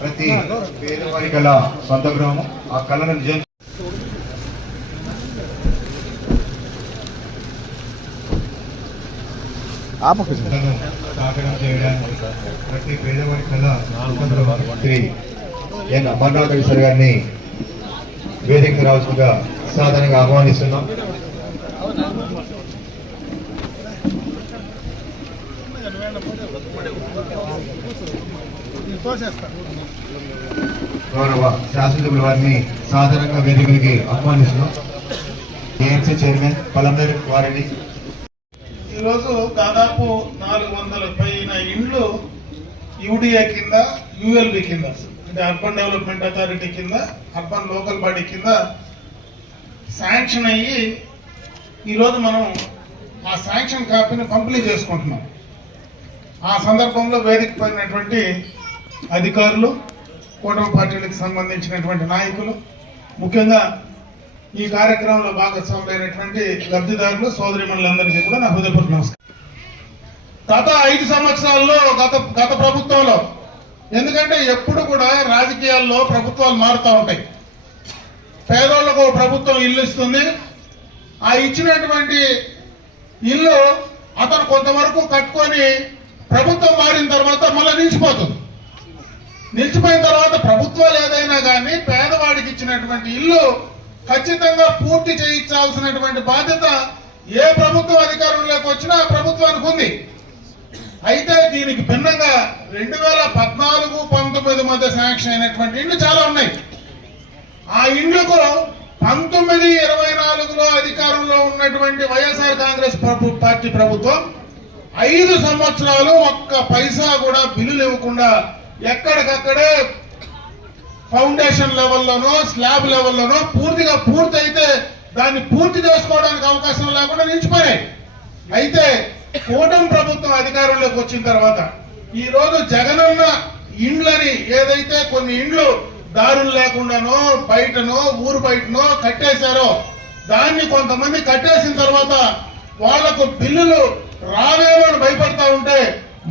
ప్రతి పేదవారి కళ సొంత గ్రామం. ఆ కళను నిజం సాకారం చేయడానికి ప్రతి పేదవారి కళ శ్రీ ఎన్ అమర్నాథ్ గారిని వేదిక రావాల్సిందిగా సాధారణంగా ఆహ్వానిస్తున్నాం. గౌరవ శాసనసభ్యుల వారిని సాధారణంగా వేదికలకి ఆహ్వానిస్తున్నాం. ఏఎంసీ చైర్మన్ పలందరి వారిని. ఈరోజు దాదాపు 400 పైన ఇండ్లు యూడిఏ కింద, యుఎల్బి కింద, అంటే అర్బన్ డెవలప్మెంట్ అథారిటీ కింద, అర్బన్ లోకల్ బాడీ కింద శాంక్షన్ అయ్యి ఈరోజు మనం ఆ శాంక్షన్ కాపీని పంపిణీ చేసుకుంటున్నాం. ఆ సందర్భంలో వేదిక పడినటువంటి అధికారులు, కూటమి పార్టీలకు సంబంధించినటువంటి నాయకులు, ముఖ్యంగా ఈ కార్యక్రమంలో భాగస్వాములైనటువంటి లబ్ధిదారులు, సోదరిమణులందరికీ కూడా నా హృదయపూర్వక నమస్కారం. గత 5 సంవత్సరాల్లో గత ప్రభుత్వంలో, ఎందుకంటే ఎప్పుడు కూడా రాజకీయాల్లో ప్రభుత్వాలు మారుతూ ఉంటాయి. పేదోళ్లకు ప్రభుత్వం ఇల్లు ఇస్తుంది. ఆ ఇచ్చినటువంటి ఇల్లు అతను కొంతవరకు కట్టుకొని ప్రభుత్వం మారిన తర్వాత మళ్ళీ నిలిచిపోతుంది. నిలిచిపోయిన తర్వాత ప్రభుత్వాలు ఏదైనా కానీ పేదవాడికి ఇచ్చినటువంటి ఇల్లు ఖచ్చితంగా పూర్తి చేయించాల్సినటువంటి బాధ్యత ఏ ప్రభుత్వం అధికారంలోకి వచ్చినా ఆ ప్రభుత్వానికి ఉంది. అయితే దీనికి భిన్నంగా 2014-19 మధ్య శాంక్షన్ అయినటువంటి ఇండ్లు చాలా ఉన్నాయి. ఆ ఇండ్లకు 1924లో అధికారంలో ఉన్నటువంటి వైఎస్ఆర్ కాంగ్రెస్ పార్టీ ప్రభుత్వం 5 సంవత్సరాలు ఒక్క పైసా కూడా బిల్లులు ఇవ్వకుండా ఎక్కడికక్కడే ఫౌండేషన్ లెవెల్లోనో, స్లాబ్ లెవెల్లోనో పూర్తయితే దాన్ని పూర్తి చేసుకోవడానికి అవకాశం లేకుండా నిలిచిపోయాయి. అయితే కూటమి ప్రభుత్వం అధికారంలోకి వచ్చిన తర్వాత ఈ రోజు జగనన్న ఇండ్లని ఏదైతే కొన్ని ఇండ్లు దారులు లేకుండానో, బయటనో, ఊరు బయటనో కట్టేశారో, దాన్ని కొంతమంది కట్టేసిన తర్వాత వాళ్లకు బిల్లులు రావేమని భయపడతా ఉంటే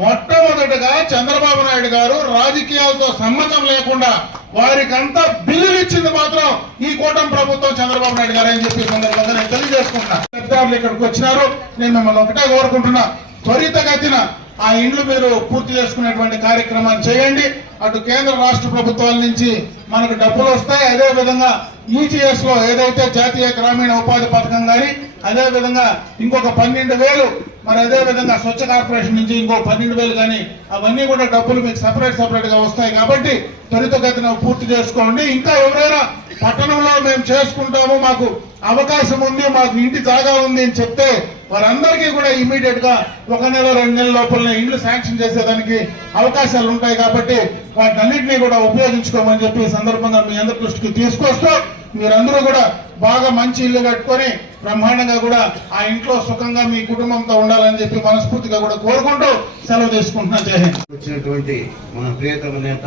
మొట్టమొదటగా చంద్రబాబు నాయుడు గారు రాజకీయాలతో సంబంధం లేకుండా వారికంతా బిల్లులు ఇచ్చింది మాత్రం ఈ కూటమి ప్రభుత్వం, చంద్రబాబు నాయుడు గారు అని చెప్పి సందర్భంగా నేను తెలియజేసుకుంటున్నా. పెద్దవాళ్ళు ఇక్కడికి వచ్చినారు. నేను మిమ్మల్ని ఒకటే కోరుకుంటున్నా, త్వరితగతిన ఆ ఇండ్లు మీరు పూర్తి చేసుకునేటువంటి కార్యక్రమాన్ని చేయండి. అటు కేంద్ర రాష్ట్ర ప్రభుత్వాల నుంచి మనకు డబ్బులు వస్తాయి. అదే విధంగా ఈజీఎస్ లో ఏదైతే జాతీయ గ్రామీణ ఉపాధి పథకం కానీ, అదే విధంగా ఇంకొక 12,000, మరి అదే విధంగా స్వచ్ఛ కార్పొరేషన్ నుంచి ఇంకో 12,000 కానీ, అవన్నీ కూడా డబ్బులు మీకు సపరేట్ గా వస్తాయి. కాబట్టి త్వరితగతిన పూర్తి చేసుకోండి. ఇంకా ఎవరైనా పట్టణంలో మేము చేసుకుంటాము, మాకు అవకాశం ఉంది, మాకు ఇంటి జాగా ఉంది అని చెప్తే వారందరికీ కూడా ఇమీడియట్ గా 1 నెల 2 నెలల లోపలనే ఇండ్లు శాంక్షన్ చేసేదానికి అవకాశాలు ఉంటాయి. కాబట్టి వాటన్నిటినీ కూడా ఉపయోగించుకోమని చెప్పి ఈ సందర్భంగా మీ అందరి దృష్టికి తీసుకొస్తూ, మీరందరూ కూడా బాగా మంచి ఇల్లు కట్టుకొని బ్రహ్మాండంగా కూడా ఆ ఇంట్లో సుఖంగా మీ కుటుంబంతో ఉండాలని చెప్పి మనస్ఫూర్తిగా కూడా కోరుకుంటూ సెలవు తీసుకుంటున్నాను. జై హింద్. వచ్చినటువంటి మన ప్రియతమ నేత,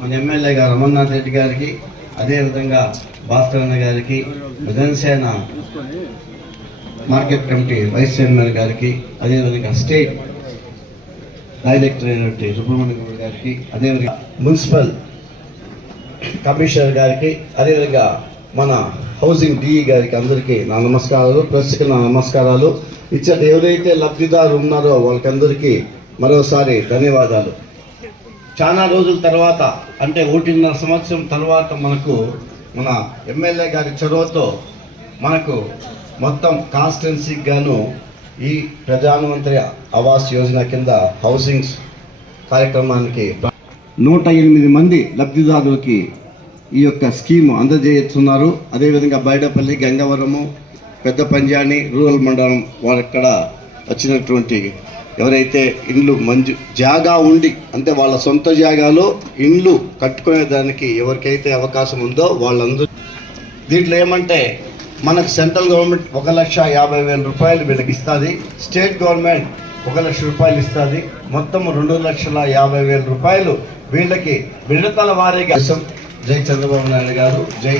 మన ఎమ్మెల్యే గారు అమర్నాథ్ రెడ్డి గారికి, అదేవిధంగా భాస్కర్ అన్న గారికి, Janasena market committee vice chairman గారికి, అదేవిధంగా స్టేట్ డైరెక్టర్ అయినటువంటి సుబ్రహ్మణ్యం గౌడ్ గారికి, అదేవిధంగా మున్సిపల్ కమిషనర్ గారికి, అదేవిధంగా మన హౌసింగ్ డిఈ గారికి అందరికీ నా నమస్కారాలు. ప్రెస్కి నా నమస్కారాలు. ఇచ్చట ఎవరైతే లబ్ధిదారు ఉన్నారో వాళ్ళకందరికీ మరోసారి ధన్యవాదాలు. చాలా రోజుల తర్వాత, అంటే 1.5 సంవత్సరం తర్వాత మనకు మన ఎమ్మెల్యే గారి చొరవతో మనకు మొత్తం కాన్స్టిట్యున్సీకి గాను ఈ ప్రధానమంత్రి ఆవాస్ యోజన కింద హౌసింగ్స్ కార్యక్రమానికి 108 మంది లబ్ధిదారులకి ఈ యొక్క స్కీమ్ అందజేస్తున్నారు. అదేవిధంగా బైడపల్లి, గంగవరము, పెద్ద పంజాని రూరల్ మండలం వారిక్కడ వచ్చినటువంటి ఎవరైతే ఇండ్లు జాగా ఉండి, అంటే వాళ్ళ సొంత జాగాలో ఇండ్లు కట్టుకునేదానికి ఎవరికైతే అవకాశం ఉందో వాళ్ళందరూ. దీంట్లో ఏమంటే మనకు సెంట్రల్ గవర్నమెంట్ 1,50,000 రూపాయలు వీళ్ళకి ఇస్తుంది, స్టేట్ గవర్నమెంట్ 1 లక్ష రూపాయలు ఇస్తుంది, మొత్తం 2,50,000 రూపాయలు వీళ్ళకి విడతల వారీగా. జై చంద్రబాబు నాయుడు గారు, జై.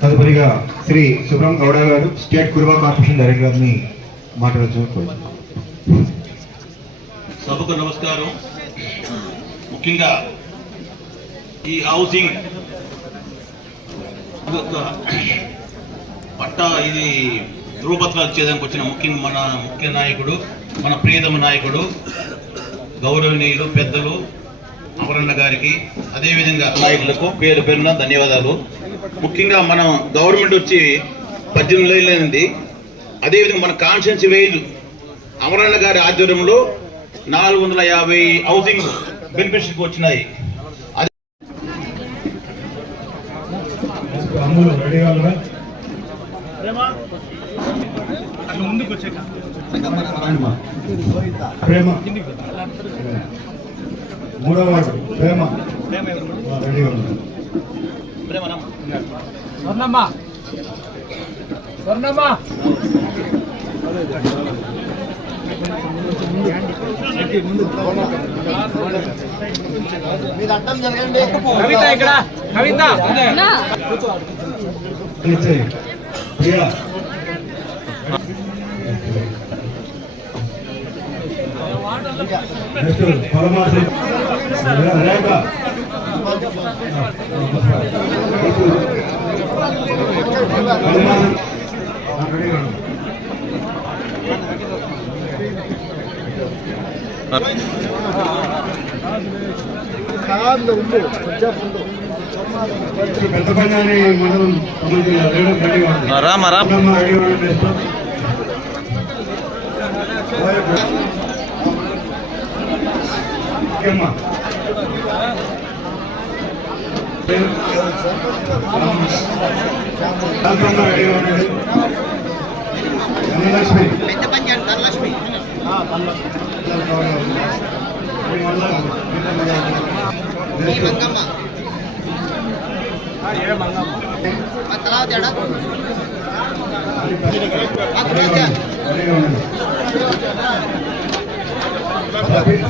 తదుపరిగా శ్రీ సుబ్రహ్మణ్యం గౌడ గారు, స్టేట్ కురుబా కార్పొరేషన్ డైరెక్టర్ గారిని మాట్లాడుతూ. సభకు నమస్కారం. ముఖ్యంగా ఈ హౌసింగ్ పట్టా ఇది ధృవపత్రాలు ఇచ్చేదానికి వచ్చిన మన ముఖ్య నాయకుడు, మన ప్రియతమ నాయకుడు, గౌరవనీయులు పెద్దలు అమరన్న గారికి, అదేవిధంగా నాయకులకు పేరు పేరున ధన్యవాదాలు. ముఖ్యంగా మనం గవర్నమెంట్ వచ్చి 18 ఏళ్ళైంది. అదేవిధంగా మన కాన్స్టిట్యున్సీ వైజ్ అమరన్న గారి ఆధ్వర్యంలో 450 హౌసింగ్ బెనిఫిట్స్ వచ్చినాయి. ప్రేమ మూడవ వార్డు ప్రేమ రెడీగా ఉంది. మీరు అడ్డం జరగండి. కవిత ఇక్కడ కవిత ప్రియా పరమాత్మ రేఖ పెద్ద పని మండలం ధనలక్ష్మి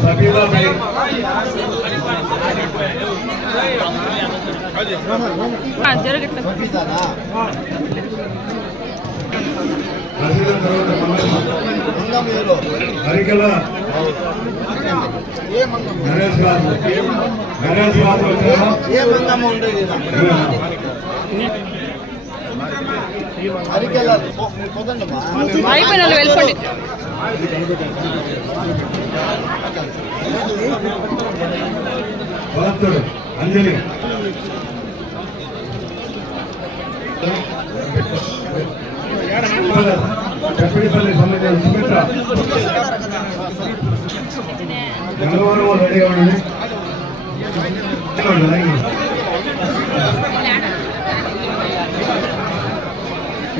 సబీలాబాయి హరికల గణేష్ రాజు అయిపోయిన వెళ్ళిపోండి. భరతుడు అంజలి చెప్పిడిపల్లి సంబంధించిన సుమిత్ర గంగవరం రెడీగా ఉండండి.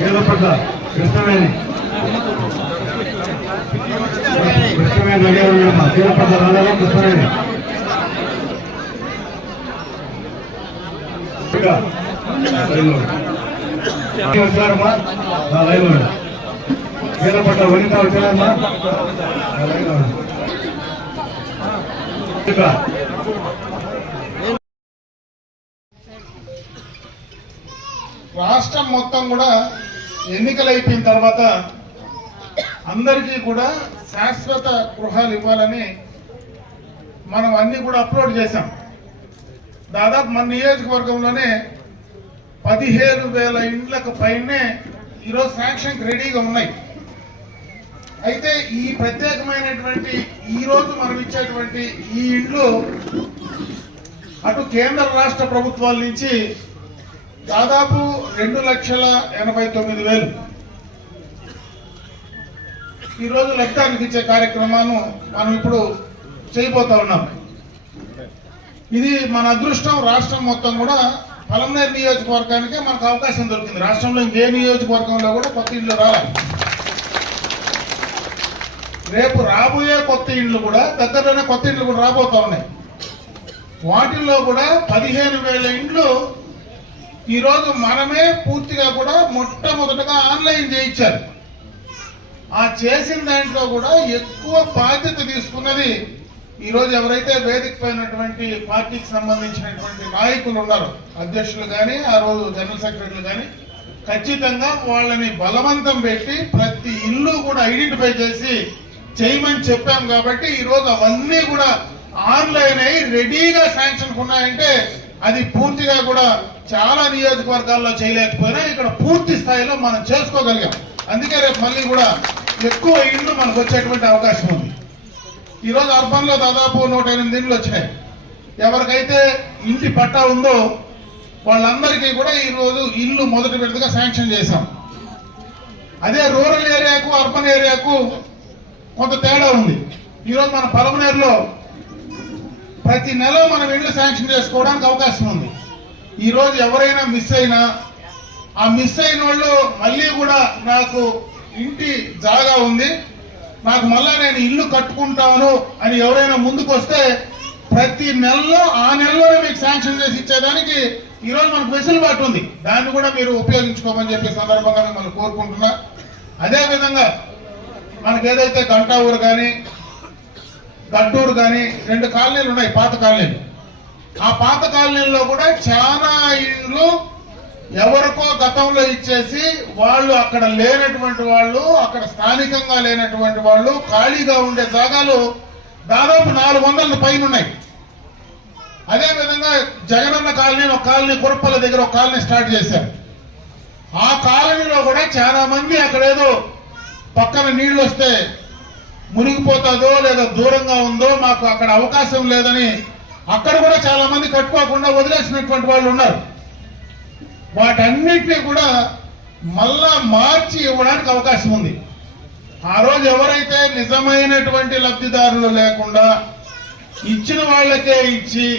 ఏదప్పట్ల కృష్ణవేణి రెడీగా ఉండమ్మా. ఏదప్పట్ల రాజారావు కృష్ణవేణి వచ్చారమ్మా. లైవ్ ఏదప్పట్ల వనిత వచ్చారమ్మా. రాష్ట్రం మొత్తం కూడా ఎన్నికలు అయిపోయిన తర్వాత అందరికీ కూడా శాశ్వత గృహాలు ఇవ్వాలని మనం అన్ని కూడా అప్లోడ్ చేశాం. దాదాపు మన నియోజకవర్గంలోనే 15,000 ఇండ్లకు పైనే ఈరోజు శాంక్షన్ రెడీగా ఉన్నాయి. అయితే ఈ ప్రత్యేకమైనటువంటి ఈరోజు మనం ఇచ్చేటువంటి ఈ ఇండ్లు అటు కేంద్ర రాష్ట్ర ప్రభుత్వాల నుంచి దాదాపు 2,89,000 ఈరోజు లబ్ధానికి ఇచ్చే కార్యక్రమాన్ని మనం ఇప్పుడు చేయబోతా ఉన్నాం. ఇది మన అదృష్టం. రాష్ట్రం మొత్తం కూడా పలమనేరు నియోజకవర్గానికే మనకు అవకాశం దొరికింది. రాష్ట్రంలో ఇంకే నియోజకవర్గంలో కూడా కొత్త ఇళ్ళు రావాలి. రేపు రాబోయే కొత్త ఇండ్లు కూడా దగ్గరలోనే కొత్త ఇండ్లు కూడా రాబోతా ఉన్నాయి. వాటిల్లో కూడా 15,000 ఇండ్లు ఈరోజు మనమే పూర్తిగా కూడా మొట్టమొదటగా ఆన్లైన్ చేయించారు. ఆ చేసిన దాంట్లో కూడా ఎక్కువ బాధ్యత తీసుకున్నది ఈరోజు ఎవరైతే వేదిక పైనటువంటి పార్టీకి సంబంధించినటువంటి నాయకులు ఉన్నారో, అధ్యక్షులు కానీ ఆ రోజు జనరల్ సెక్రటరీలు కానీ, ఖచ్చితంగా వాళ్ళని బలవంతం పెట్టి ప్రతి ఇల్లు కూడా ఐడెంటిఫై చేసి చేయమని చెప్పాం. కాబట్టి ఈరోజు అవన్నీ కూడా ఆన్లైన్ అయి రెడీగా శాంక్షన్ ఉన్నాయంటే అది పూర్తిగా కూడా చాలా నియోజకవర్గాల్లో చేయలేకపోయినా ఇక్కడ పూర్తి స్థాయిలో మనం చేసుకోగలిగాం. అందుకే రేపు మళ్ళీ కూడా ఎక్కువ ఇళ్ళు మనకు వచ్చేటువంటి అవకాశం ఉంది. ఈరోజు అర్బన్ లో దాదాపు 108 ఇండ్లు వచ్చినాయి. ఎవరికైతే ఇంటి పట్టా ఉందో వాళ్ళందరికీ కూడా ఈరోజు ఇల్లు మొదటి విడతగా శాంక్షన్ చేశాం. అదే రూరల్ ఏరియాకు అర్బన్ ఏరియాకు కొంత తేడా ఉంది. ఈరోజు మన పలమనేరులో ప్రతి నెల మనం ఇళ్ళు శాంక్షన్ చేసుకోవడానికి అవకాశం ఉంది. ఈరోజు ఎవరైనా మిస్ అయినా ఆ మిస్ అయిన వాళ్ళు మళ్ళీ కూడా నాకు ఇంటి జాగా ఉంది, నాకు మళ్ళా నేను ఇల్లు కట్టుకుంటాను అని ఎవరైనా ముందుకు వస్తే ప్రతి నెలలో ఆ నెలలోనే మీకు శాంక్షన్ చేసి ఇచ్చేదానికి ఈరోజు మనకు వెసులుబాటు ఉంది. దాన్ని కూడా మీరు ఉపయోగించుకోమని చెప్పే సందర్భంగా మిమ్మల్ని కోరుకుంటున్నా. అదేవిధంగా మనకు ఏదైతే గంటావూరు కానీ గట్టూరు కానీ 2 కాలనీలు ఉన్నాయి, పాత కాలనీలు. ఆ పాత కాలనీల్లో కూడా చాలా ఇండ్లు ఎవరికో గతంలో ఇచ్చేసి వాళ్ళు అక్కడ లేనటువంటి వాళ్ళు, అక్కడ స్థానికంగా లేనటువంటి వాళ్ళు ఖాళీగా ఉండే జాగాలు దాదాపు 400 పైన ఉన్నాయి. అదేవిధంగా జగనన్న కాలనీ ఒక కాలనీ, కురప్పల దగ్గర ఒక కాలనీ స్టార్ట్ చేశారు. ఆ కాలనీలో కూడా చాలా మంది అక్కడ ఏదో పక్కన నీళ్లు వస్తే మునిగిపోతుందో లేదా దూరంగా ఉందో మాకు అక్కడ అవకాశం లేదని అక్కడ కూడా చాలా మంది కట్టుకోకుండా వదిలేసినటువంటి వాళ్ళు ఉన్నారు. వాటన్నిటినీ కూడా మళ్ళా మార్చి ఇవ్వడానికి అవకాశం ఉంది. ఆ రోజు ఎవరైతే నిజమైనటువంటి లబ్ధిదారులు లేకుండా ఇచ్చిన వాళ్ళకే ఇచ్చి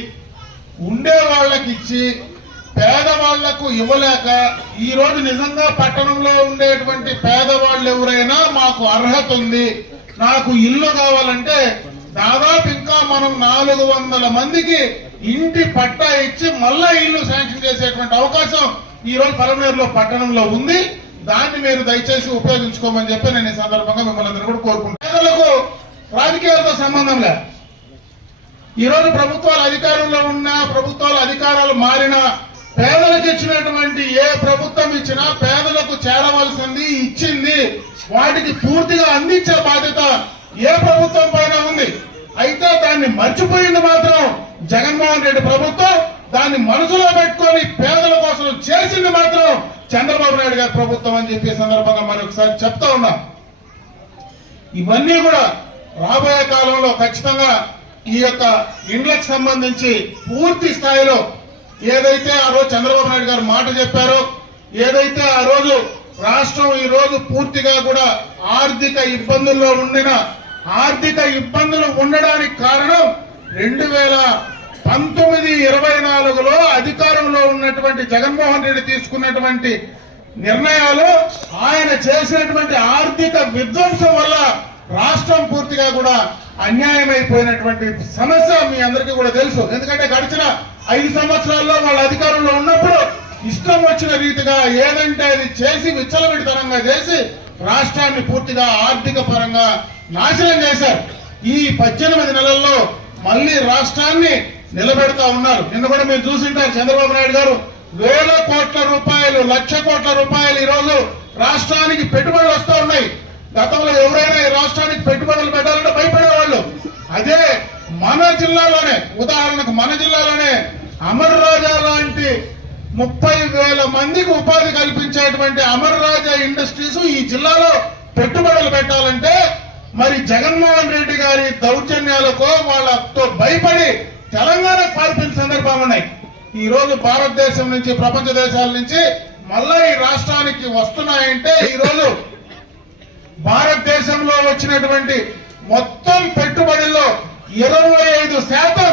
ఉండే వాళ్ళకి ఇచ్చి పేదవాళ్లకు ఇవ్వలేక ఈ రోజు నిజంగా పట్టణంలో ఉండేటువంటి పేదవాళ్ళు ఎవరైనా మాకు అర్హత ఉంది, నాకు ఇల్లు కావాలంటే దాదాపు ఇంకా మనం 400 మందికి ఇంటి పట్టా ఇచ్చి మళ్ళా ఇల్లు శాంక్షన్ చేసేటువంటి అవకాశం ఈ రోజు పలమనేరులో పట్టణంలో ఉంది. దాన్ని మీరు దయచేసి ఉపయోగించుకోమని చెప్పి నేను ఈ సందర్భంగా మిమ్మల్ని అందరూ కూడా కోరుకుంటున్నాను. పేదలకు రాజకీయాలతో సంబంధం లేదు. ఈ రోజు ప్రభుత్వాలు అధికారంలో ఉన్నా, ప్రభుత్వాల అధికారాలు మారినా, పేదలకు ఇచ్చినటువంటి ఏ ప్రభుత్వం ఇచ్చినా పేదలకు చేరవలసింది ఇచ్చింది వాటికి పూర్తిగా అందించే బాధ్యత ఏ ప్రభుత్వం పైన ఉంది. అయితే దాన్ని మర్చిపోయింది మాత్రం జగన్మోహన్ రెడ్డి ప్రభుత్వం. దాన్ని మనసులో పెట్టుకొని పేదల కోసం చేసింది మాత్రం చంద్రబాబు నాయుడు గారి ప్రభుత్వం అని చెప్పే సందర్భంగా మరొకసారి చెప్తా ఉన్నా. ఇవన్నీ కూడా రాబోయే కాలంలో ఖచ్చితంగా ఈ యొక్క ఇండ్లకు సంబంధించి పూర్తి స్థాయిలో ఏదైతే ఆ రోజు చంద్రబాబు నాయుడు గారు మాట చెప్పారో, ఏదైతే ఆ రోజు రాష్ట్రం ఈ రోజు పూర్తిగా కూడా ఆర్థిక ఇబ్బందుల్లో ఉండిన ఆర్థిక ఇబ్బందులు ఉండడానికి కారణం 2019-24లో అధికారంలో ఉన్నటువంటి జగన్మోహన్ రెడ్డి తీసుకున్నటువంటి నిర్ణయాలు, ఆయన చేసినటువంటి ఆర్థిక విధ్వంసం వల్ల రాష్ట్రం పూర్తిగా కూడా అన్యాయమైపోయినటువంటి సమస్య మీ అందరికీ కూడా తెలుసు. ఎందుకంటే గడిచిన 5 సంవత్సరాల్లో వాళ్ళ అధికారంలో ఉన్నప్పుడు ఇష్టం వచ్చిన రీతిగా ఏదంటే అది చేసి విచ్చలవిడితనంగా చేసి రాష్ట్రాన్ని పూర్తిగా ఆర్థిక పరంగా నాశనం చేశారు. ఈ 18 నెలల్లో మళ్ళీ రాష్ట్రాన్ని నిలబెడతా ఉన్నారు. నిన్న కూడా మీరు చూసింటారు, చంద్రబాబు నాయుడు గారు వేల కోట్ల రూపాయలు, లక్ష కోట్ల రూపాయలు ఈ రోజు రాష్ట్రానికి పెట్టుబడులు వస్తూ ఉన్నాయి. గతంలో ఎవరైనా ఈ రాష్ట్రానికి పెట్టుబడులు పెట్టాలంటే భయపడేవాళ్ళు. అదే మన జిల్లాలోనే, ఉదాహరణకు మన జిల్లాలోనే అమర్ రాజా లాంటి 30,000 మందికి ఉపాధి కల్పించేటువంటి అమర్ రాజా ఇండస్ట్రీస్ ఈ జిల్లాలో పెట్టుబడులు పెట్టాలంటే మరి జగన్మోహన్ రెడ్డి గారి దౌర్జన్యాలకో వాళ్ళతో భయపడి తెలంగాణకు పాల్పిన సందర్భాలు ఉన్నాయి. ఈ రోజు భారతదేశం నుంచి, ప్రపంచ దేశాల నుంచి మళ్ళా ఈ రాష్ట్రానికి వస్తున్నాయంటే ఈ రోజు భారతదేశంలో వచ్చినటువంటి మొత్తం పెట్టుబడుల్లో 25%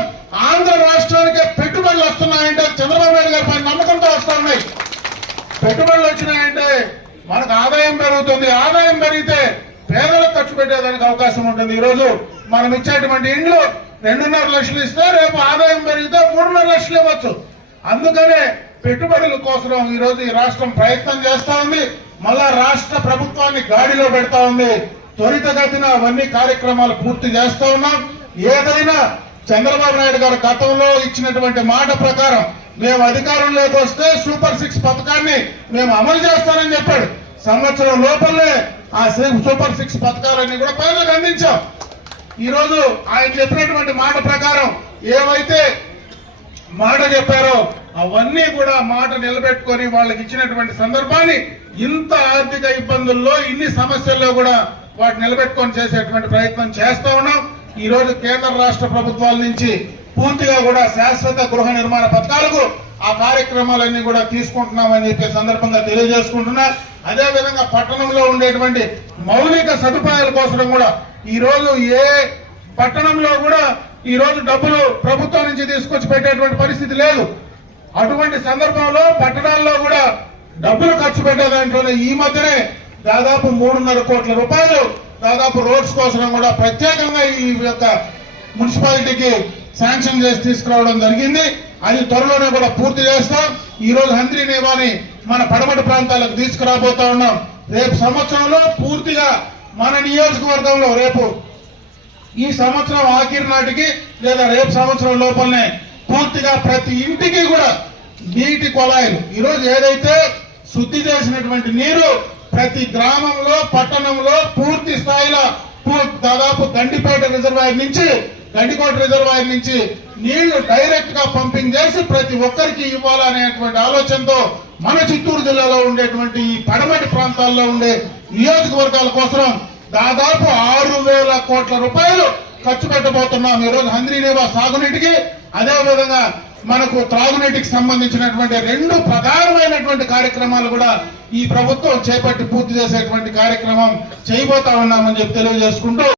ఆంధ్ర రాష్ట్రానికే పెట్టుబడులు వస్తున్నాయంటే చంద్రబాబు నాయుడు గారి పైన నమ్మకంతో వస్తా ఉన్నాయి. పెట్టుబడులు వచ్చినాయంటే మనకు ఆదాయం పెరుగుతుంది. ఆదాయం పెరిగితే పేదలకు ఖర్చు పెట్టేదానికి అవకాశం ఉంటుంది. ఈ రోజు మనం ఇచ్చేటువంటి ఇండ్లు 2.5 లక్షలు ఇస్తే రేపు ఆదాయం పెరిగితే 3.5 లక్షలు ఇవ్వచ్చు. అందుకనే పెట్టుబడుల కోసం ఈ రోజు ఈ రాష్ట్రం ప్రయత్నం చేస్తా ఉంది. మళ్ళా రాష్ట్ర ప్రభుత్వాన్ని గాడిలో పెడతా ఉంది. త్వరితగతిన అవన్నీ కార్యక్రమాలు పూర్తి చేస్తా ఉన్నాం. ఏదైనా చంద్రబాబు నాయుడు గారు గతంలో ఇచ్చినటువంటి మాట ప్రకారం మేము అధికారంలోకి వస్తే సూపర్ 6 పథకాన్ని మేము అమలు చేస్తానని చెప్పాడు. సంవత్సరం లోపలే ఆ సూపర్ 6 పథకాలన్నీ కూడా పేదలకు అందించాం. ఈ రోజు ఆయన చెప్పినటువంటి మాట ప్రకారం ఏవైతే మాట చెప్పారో అవన్నీ కూడా మాట నిలబెట్టుకొని వాళ్ళకి ఇచ్చినటువంటి సందర్భాన్ని ఇంత ఆర్థిక ఇబ్బందుల్లో ఇన్ని సమస్యల్లో కూడా వాటిని నిలబెట్టుకొని చేసేటువంటి ప్రయత్నం చేస్తా ఉన్నాం. ఈ రోజు కేంద్ర రాష్ట్ర ప్రభుత్వాల నుంచి పూర్తిగా కూడా శాశ్వత గృహ నిర్మాణ పథకాలకు ఆ కార్యక్రమాలన్నీ కూడా తీసుకుంటున్నామని చెప్పే సందర్భంగా తెలియజేసుకుంటున్నా. అదే విధంగా పట్టణంలో ఉండేటువంటి మౌలిక సదుపాయాల కోసం కూడా ఈ రోజు ఏ పట్టణంలో కూడా ఈ రోజు డబ్బులు ప్రభుత్వం నుంచి తీసుకొచ్చి పెట్టేటువంటి పరిస్థితి లేదు. అటువంటి సందర్భంలో పట్టణాల్లో కూడా డబ్బులు ఖర్చు పెట్టే దాంట్లోనే ఈ మధ్యనే దాదాపు 3.5 కోట్ల రూపాయలు దాదాపు రోడ్స్ కోసం కూడా ప్రత్యేకంగా ఈ యొక్క మున్సిపాలిటీకి శాంక్షన్ చేసి తీసుకురావడం జరిగింది. అది త్వరలోనే కూడా పూర్తి చేస్తాం. ఈ రోజు హంద్రీనేవాని మన పడమటి ప్రాంతాలకు తీసుకురాబోతా ఉన్నాం. రేపు సంవత్సరంలో పూర్తిగా మన నియోజకవర్గంలో రేపు ఈ సంవత్సరం ఆఖరి నాటికి లేదా రేపు సంవత్సరం లోపలనే పూర్తిగా ప్రతి ఇంటికి కూడా నీటి కొలాయిలు ఈరోజు ఏదైతే శుద్ధి చేసినటువంటి నీరు ప్రతి గ్రామంలో పట్టణంలో పూర్తి స్థాయిలో దాదాపు గండిపేట రిజర్వాయర్ నుంచి గండికోట రిజర్వాయర్ నుంచి నీళ్లు డైరెక్ట్ గా పంపింగ్ చేసి ప్రతి ఒక్కరికి ఇవ్వాలనేటువంటి ఆలోచనతో మన చిత్తూరు జిల్లాలో ఉండేటువంటి ఈ పడమటి ప్రాంతాల్లో ఉండే నియోజకవర్గాల కోసం దాదాపు 6,000 కోట్ల రూపాయలు ఖర్చు పెట్టబోతున్నాం. ఈ రోజు హంద్రీనేవా సాగునీటికి అదే విధంగా మనకు త్రాగునీటికి సంబంధించినటువంటి 2 ప్రధానమైనటువంటి కార్యక్రమాలు కూడా ఈ ప్రభుత్వం చేపట్టి పూర్తి చేసేటువంటి కార్యక్రమం చేయబోతా ఉన్నామని చెప్పి తెలియజేసుకుంటూ